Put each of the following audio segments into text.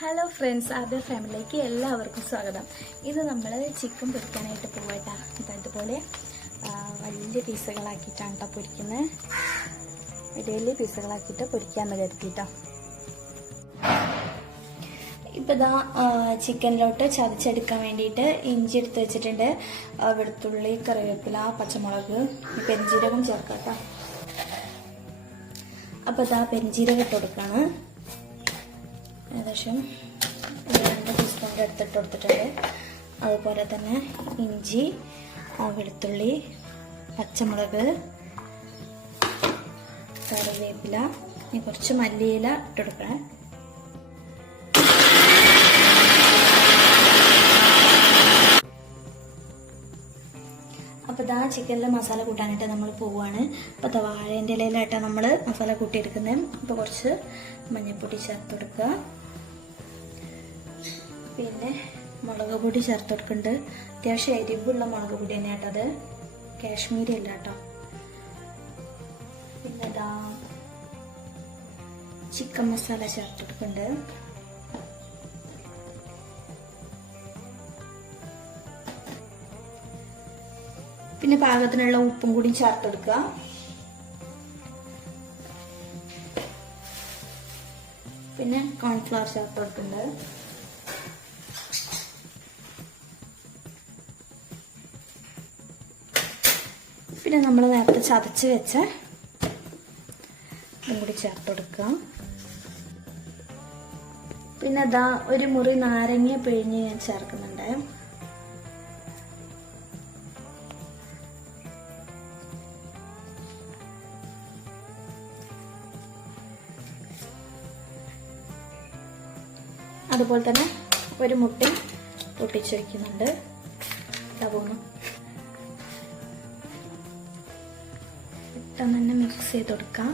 Hello friends, ആദ്യ ഫാമിലിയിലേക്ക് എല്ലാവർക്കും സ്വാഗതം. ഇത് നമ്മൾ ചിക്കൻ പൊരിക്കാനായിട്ട് പോകട്ടാ. ഇതുപോലെ വലിയ പീസുകളാക്കിയിട്ടാണ് കേട്ടോ പൊരിക്കുന്നത്. വലിയ പീസുകളാക്കിയിട്ട് പൊരിക്കാമെന്ന് കരുതിയിട്ടോ. ഇപ്പം ഇതാ ചിക്കനിലോട്ട് ചതച്ചെടുക്കാൻ വേണ്ടിയിട്ട് ഇഞ്ചി എടുത്ത് വെച്ചിട്ടുണ്ട്. വെളുത്തുള്ളി, കറിവേപ്പില, പച്ചമുളക്, പെരിഞ്ജീരകം ചേർക്കാം കേട്ടോ. അപ്പോൾ ഇതാ പെരിഞ്ജീരകം ഇട്ട് കൊടുക്കുകയാണ്. ഏകദേശം 2 ടീസ്പൂൺ എടുത്തിട്ട് കൊടുത്തിട്ടുണ്ട്. അതുപോലെ തന്നെ ഇഞ്ചി, വെളുത്തുള്ളി, പച്ചമുളക്, കറിവേപ്പില, കുറച്ച് മല്ലിയില ഇട്ട് കൊടുക്കണം. അപ്പോൾ ഇതാ ചിക്കനിൽ മസാല കൂട്ടാനായിട്ട് നമ്മൾ പോവുകയാണ്. അപ്പോൾ വാഴേൻ്റെ ഇലയിലായിട്ടാണ് നമ്മൾ മസാല കൂട്ടിയെടുക്കുന്നത്. അപ്പോൾ കുറച്ച് മഞ്ഞൾപ്പൊടി ചേർത്ത് കൊടുക്കുക. പിന്നെ മുളക് പൊടി ചേർത്ത് കൊടുക്കുന്നുണ്ട്. അത്യാവശ്യം എരിവുള്ള മുളക് പൊടി തന്നെയാട്ടോ, അത് കാശ്മീരി അല്ല കേട്ടോ. പിന്നെ ഇതാ ചിക്കൻ മസാല ചേർത്ത് കൊടുക്കുന്നുണ്ട്. പിന്നെ പാകത്തിനുള്ള ഉപ്പും കൂടി ചേർത്ത് കൊടുക്കുക. പിന്നെ കോൺഫ്ലവർ ചേർത്ത് കൊടുക്കുന്നുണ്ട്. പിന്നെ നമ്മൾ നേരത്തെ ചതച്ച് വെച്ച ഇതും കൂടി ചേർത്ത് കൊടുക്കുക. പിന്നെ ഇതാ ഒരു മുറി നാരങ്ങ പിഴിഞ്ഞ് ഞാൻ ചേർക്കുന്നുണ്ട്. അതുപോലെ തന്നെ ഒരു മുട്ട പൊട്ടിച്ച് വയ്ക്കുന്നുണ്ട്. പോകുന്നു പെട്ടെന്ന് തന്നെ മിക്സ് ചെയ്ത് കൊടുക്കാം.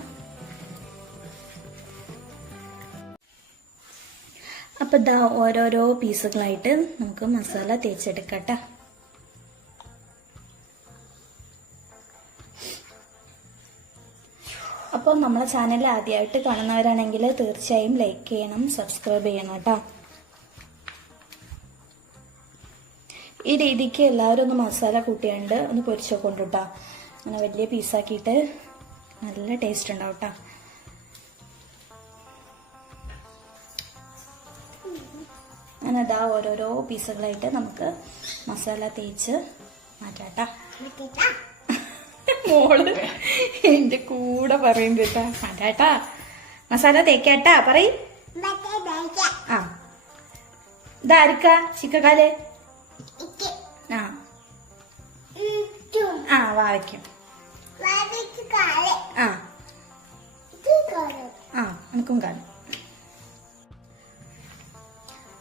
അപ്പം ഇതാ ഓരോരോ പീസുകളായിട്ട് നമുക്ക് മസാല തേച്ചെടുക്കട്ടെ. അപ്പോൾ നമ്മളെ ചാനൽ ആദ്യമായിട്ട് കാണുന്നവരാണെങ്കിൽ തീർച്ചയായും ലൈക്ക് ചെയ്യണം, സബ്സ്ക്രൈബ് ചെയ്യണം കേട്ടോ. ഈ രീതിക്ക് എല്ലാവരും ഒന്ന് മസാല കൂട്ടിയാണ്ട് ഒന്ന് പൊരിച്ചു കൊണ്ടുട്ടാ. അങ്ങനെ വലിയ പീസാക്കിയിട്ട് നല്ല ടേസ്റ്റ് ഉണ്ടാവും കേട്ടോ. അങ്ങനെ ഇതാ ഓരോരോ പീസുകളായിട്ട് നമുക്ക് മസാല തേച്ച് മാറ്റാട്ടാ. മോള് എന്റെ കൂടെ പറയും കേട്ടാ. മാറ്റാട്ടാ, മസാല തേക്കാട്ടാ. പറയ്. ആ ഇതാർക്കാ ചിക്കക്കാല്? ആ വാവയ്ക്കും. എനിക്കും കാണും.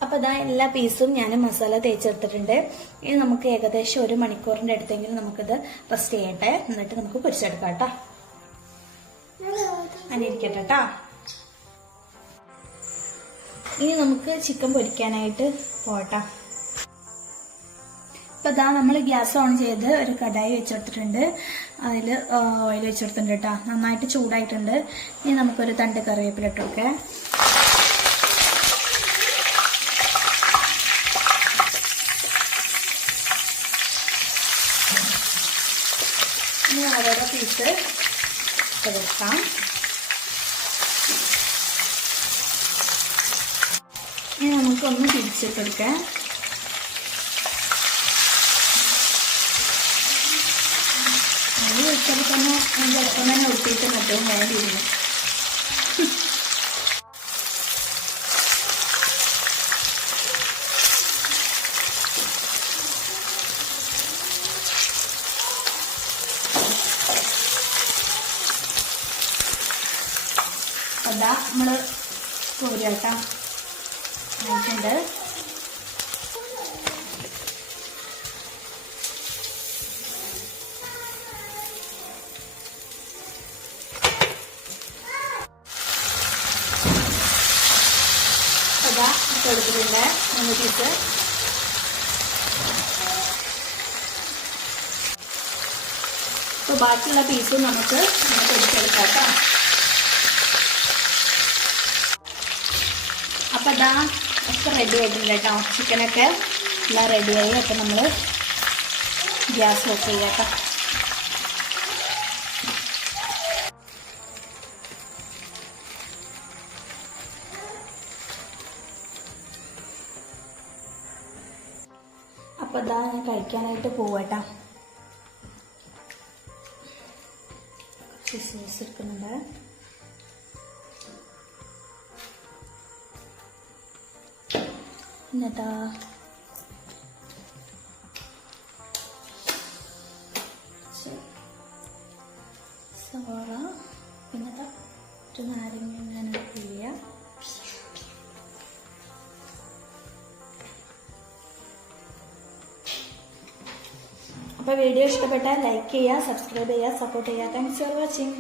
അപ്പൊ ഇതാ എല്ലാ പീസും ഞാൻ മസാല തേച്ചെടുത്തിട്ടുണ്ട്. ഇനി നമുക്ക് ഏകദേശം 1 മണിക്കൂറിന്റെ അടുത്തെങ്കിലും നമുക്കിത് റെസ്റ്റ് ചെയ്യട്ടെ. എന്നിട്ട് നമുക്ക് പൊരിച്ചെടുക്കാം കേട്ടോ. അതിരിക്കട്ടെ കേട്ടോ. ഇനി നമുക്ക് ചിക്കൻ പൊരിക്കാനായിട്ട് പോകട്ടെ. ഇപ്പൊ ഇതാ നമ്മൾ ഗ്യാസ് ഓൺ ചെയ്ത് ഒരു കടായി വെച്ചെടുത്തിട്ടുണ്ട്. അതിൽ ഓയിൽ വെച്ചെടുത്തിട്ടുണ്ട് കേട്ടോ. നന്നായിട്ട് ചൂടായിട്ടുണ്ട്. ഇനി നമുക്കൊരു തണ്ട് കറിവേപ്പില ഇട്ട് കൊടുക്കാം. ഇനി ഓരോരോ പീസ് കൊടുക്കാം. ഇനി നമുക്കൊന്ന് തിരിച്ചിട്ടെടുക്കാം. അത് വെച്ചപ്പോൾ തന്നെ എളുപ്പം തന്നെ ഒട്ടിയിട്ട് മറ്റവും വേണ്ടിയിരുന്നു. അതാ നമ്മള് കോരിയാട്ടാ ആയിട്ടുണ്ട്. അതാ എടുത്തിട്ടുണ്ട് 3 പീസ്. അപ്പോൾ ബാക്കിയുള്ള പീസും നമുക്ക് പൊരിച്ചെടുക്കാം കേട്ടോ. അപ്പോൾ ദാ ഒക്കെ റെഡി ആയിട്ടുണ്ട് കേട്ടോ. ചിക്കനൊക്കെ എല്ലാം റെഡിയായി. അപ്പം നമ്മൾ ഗ്യാസ് ഓഫ് ചെയ്യാം കേട്ടോ. അപ്പോൾ ഇതാ ഞാൻ കഴിക്കാനായിട്ട് പോവാട്ടോ. സോസ് എടുക്കുന്നുണ്ട്. എന്നിട്ടാ സവാള, പിന്നെതാ ഒരു നാരങ്ങ ഞാൻ എടുക്കില്ല. അപ്പോൾ വീഡിയോ ഇഷ്ടപ്പെട്ടാൽ ലൈക്ക് ചെയ്യുക, സബ്സ്ക്രൈബ് ചെയ്യുക, സപ്പോർട്ട് ചെയ്യുക. Thanks for watching.